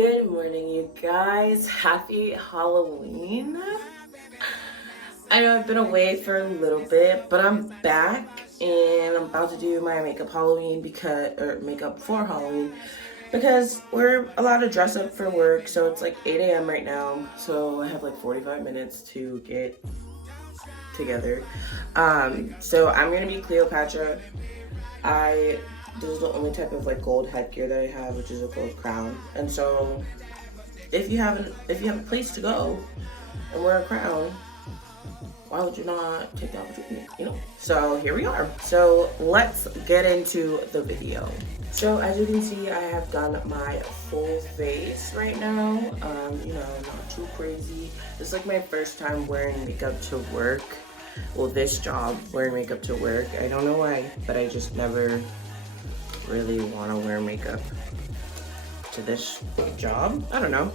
Good morning, you guys. Happy Halloween. I know I've been away for a little bit, but I'm back and I'm about to do my makeup for Halloween because we're allowed to dress up for work. So it's like 8 a.m. right now. So I have like 45 minutes to get together. So I'm gonna be Cleopatra. This is the only type of like gold headgear that I have, which is a gold crown. And so if you have a place to go and wear a crown, why would you not take the opportunity, So here we are. So let's get into the video. So as you can see, I have done my full face right now. Not too crazy. This is like my first time wearing makeup to work. Well, this job, wearing makeup to work. I don't know why, but I just never really want to wear makeup to this job. I don't know.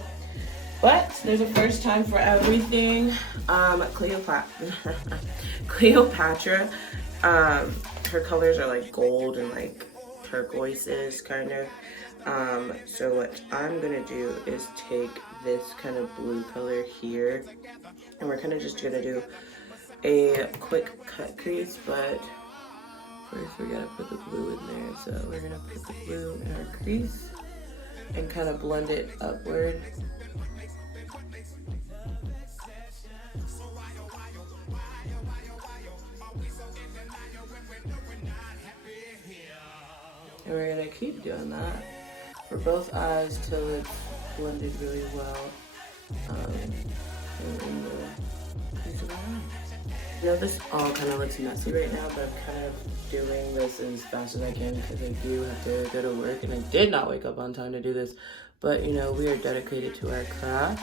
But there's a first time for everything. Cleopatra, her colors are like gold and like turquoises kind of. So what I'm gonna do is take this kind of blue color here, and we're kind of just gonna do a quick cut crease, but first we gotta put the blue in there. So we're gonna put the blue in our crease and kind of blend it upward. And we're gonna keep doing that for both eyes till it's blended really well. I know this all kind of looks messy right now, but I'm kind of doing this as fast as I can because I do have to go to work, and I did not wake up on time to do this. But we are dedicated to our craft.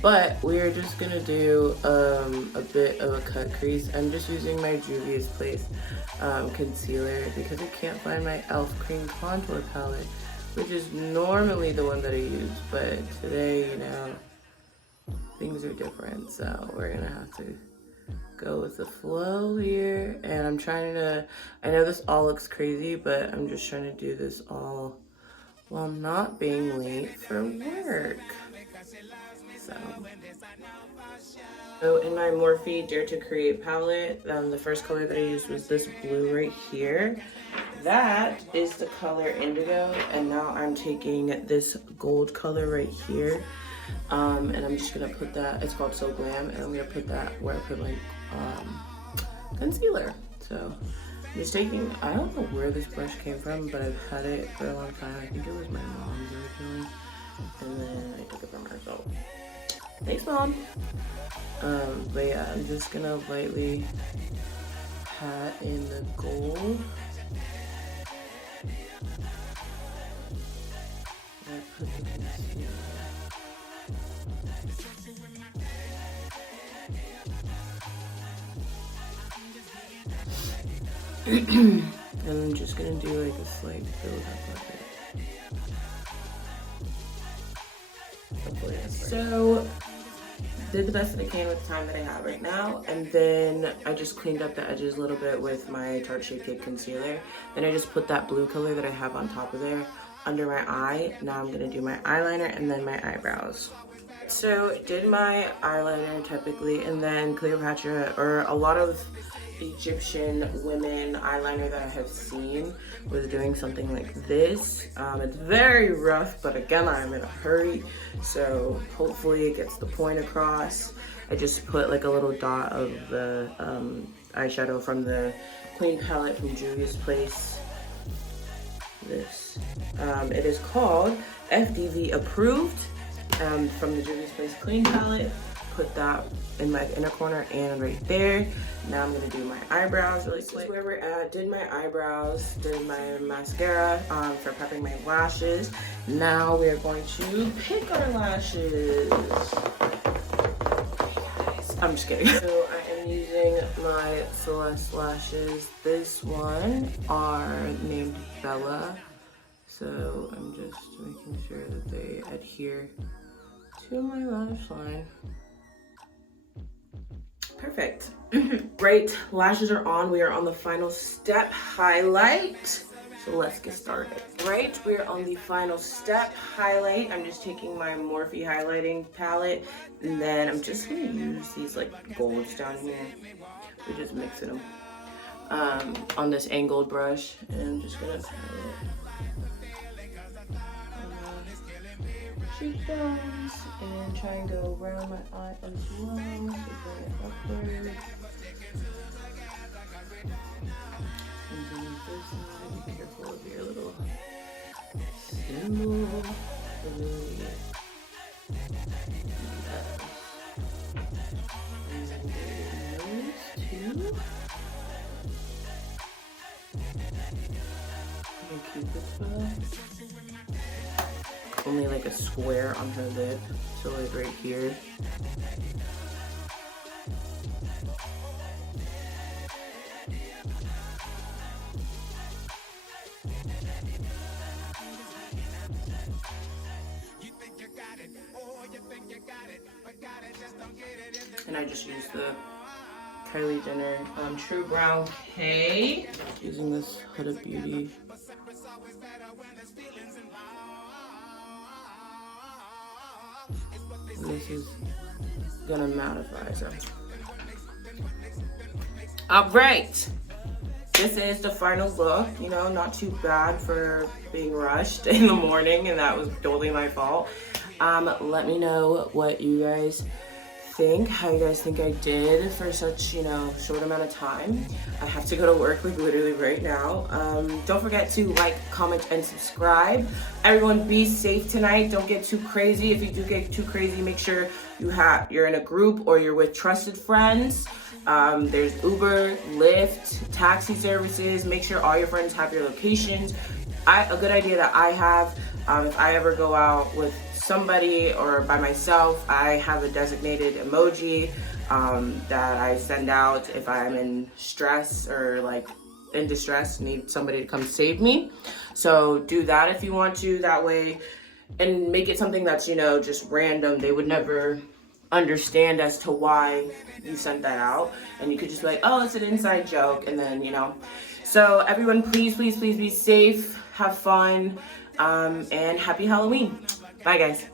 But we are just gonna do a bit of a cut crease. I'm just using my Juvia's Place concealer because I can't find my e.l.f. cream contour palette, which is normally the one that I use. But today, things are different, so we're gonna have to go with the flow here. And I'm trying to, I know this all looks crazy, but I'm just trying to do this all while not being late for work. So in my Morphe Dare to Create palette, the first color that I used was this blue right here. That is the color Indigo, and now I'm taking this gold color right here, and I'm just gonna put that, it's called So Glam, and I'm gonna put that where I put my concealer. So I'm just taking, I don't know where this brush came from, but I've had it for a long time. I think it was my mom's originally, and then I took it from her, so thanks, Mom. But yeah, I'm just gonna lightly pat in the gold. I put the concealer. And I'm just gonna do like a slight build up of it. So did the best that I can with the time that I have right now, and then I just cleaned up the edges a little bit with my Tarte Shape Tape concealer. Then I just put that blue color that I have on top of there under my eye. Now I'm gonna do my eyeliner and then my eyebrows. So did my eyeliner typically, and then Cleopatra, or a lot of Egyptian women eyeliner that I have seen was doing something like this. It's very rough, but again, I'm in a hurry, so hopefully it gets the point across. I just put like a little dot of the eyeshadow from the Queen palette from Juvia's Place. This it is called FDV approved, from the Juvia's Place Clean palette. Put that in my inner corner and right there. Now I'm gonna do my eyebrows really quick. This is where we're at. Did my eyebrows, did my mascara for prepping my lashes. Now we are going to pick our lashes. I'm just kidding. So I am using my Celeste lashes. This one are named Bella. So I'm just making sure that they adhere to my lash line. Perfect. Great, lashes are on. We are on the final step, highlight. So let's get started. Right, we're on the final step, highlight. I'm just taking my Morphe highlighting palette, and then I'm just gonna use these like golds down here. We're just mixing them on this angled brush, and I'm just gonna cheekbones and try and go around my eye as well. So bring it upward. And then this side, be careful of your little symbol. Really. And then those two. Cupid's bow. Only like a square on her lip, so like right here. And I just used the Kylie Jenner True Brown K, using this Huda Beauty. And this is gonna mattify, so. All right, this is the final look. You know, not too bad for being rushed in the morning, and that was totally my fault. Let me know what you guys think, how you guys think I did for such, you know, short amount of time. I have to go to work like literally right now. Don't forget to like, comment, and subscribe. Everyone be safe tonight. Don't get too crazy. If you do get too crazy, make sure you're in a group or you're with trusted friends. There's Uber, Lyft, taxi services. Make sure all your friends have your locations. A good idea that I have, if I ever go out with somebody or by myself, I have a designated emoji that I send out if I'm in stress or like in distress, need somebody to come save me. So do that if you want to, that way, and make it something that's, you know, just random. They would never understand as to why you sent that out, and you could just be like, oh, it's an inside joke, and then, you know. So everyone, please be safe, have fun, and happy Halloween. Bye guys.